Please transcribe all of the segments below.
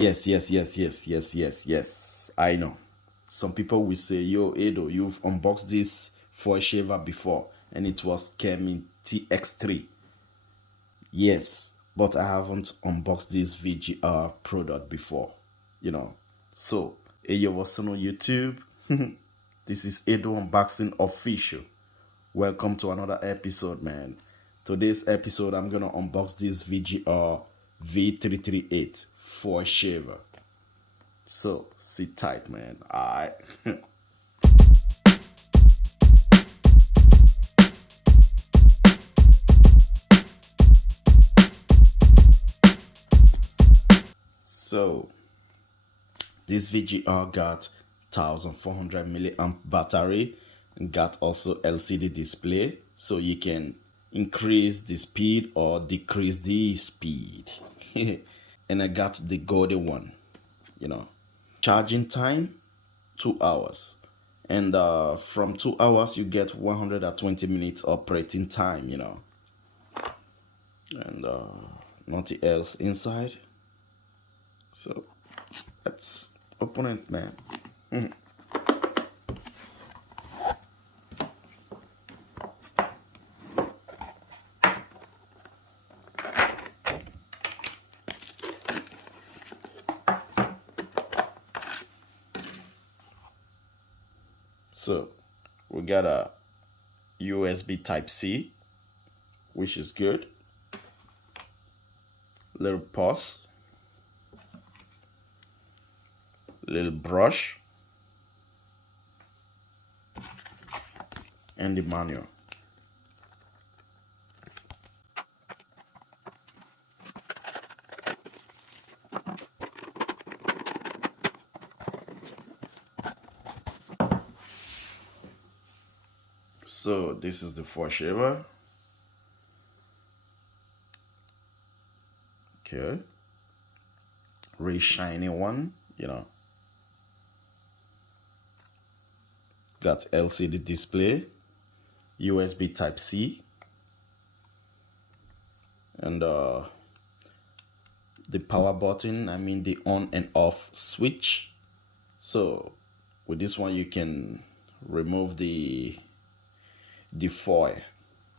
Yes. I know. Some people will say, yo, Edo, you've unboxed this foil shaver before, and it was Kemi TX3. Yes, but I haven't unboxed this VGR product before, So, hey, yo, what's on YouTube? This is Edo Unboxing Official. Welcome to another episode, man. Today's episode, I'm gonna unbox this VGR V338 foil shaver. So, sit tight, man. Alright. So, this VGR got 1400 milliamp battery and got also LCD display, so you can increase the speed or decrease the speed. And I got the golden one, charging time 2 hours, and from 2 hours you get 120 minutes operating time, and nothing else inside. So let's open it, man. So we got a USB Type-C, which is good. Little pause, little brush, and the manual. So this is the foil shaver. Okay. Really shiny one, Got LCD display, USB Type-C, and the power button, the on and off switch. So with this one you can remove the foil.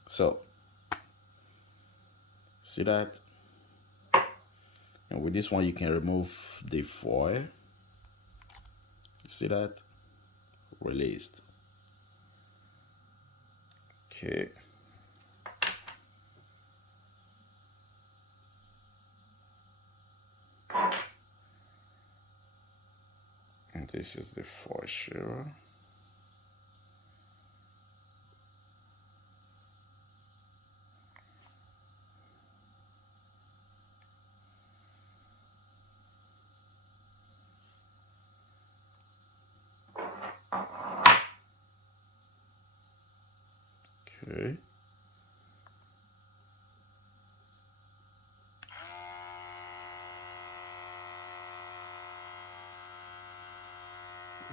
So see that? And with this one you can remove the foil. You see that? Released. Okay. And this is the foil shaver. Okay.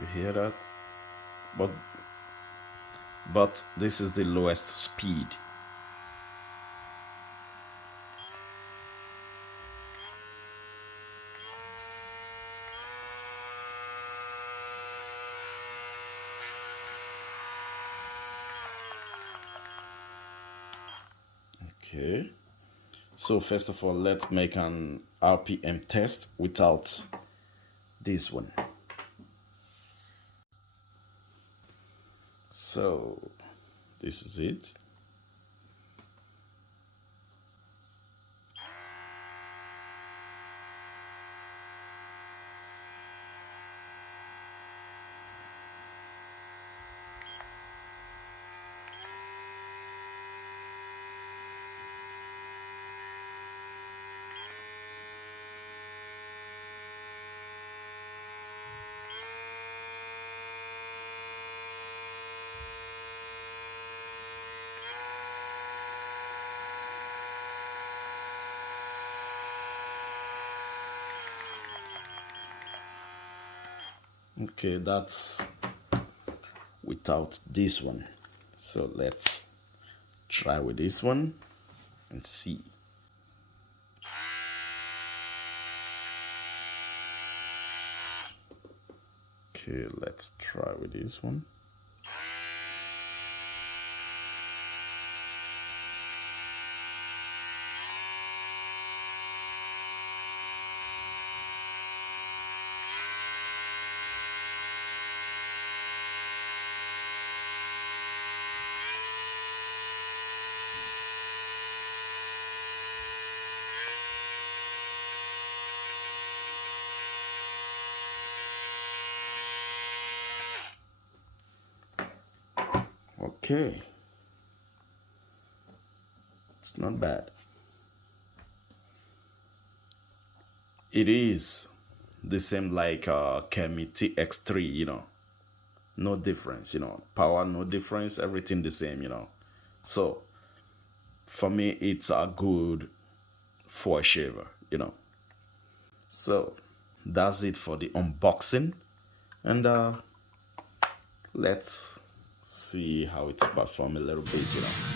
You hear that? But this is the lowest speed. Okay. So first of all, let's make an RPM test without this one. So this is it. Okay, that's without this one. So let's try with this one and see. Okay, let's try with this one. Okay, it's not bad. It is the same like Kemi TX3, you know, no difference, you know, power no difference, everything the same, you know. So for me, it's a good four shaver, you know. So that's it for the unboxing, and let's see how it's perform a little bit, you know.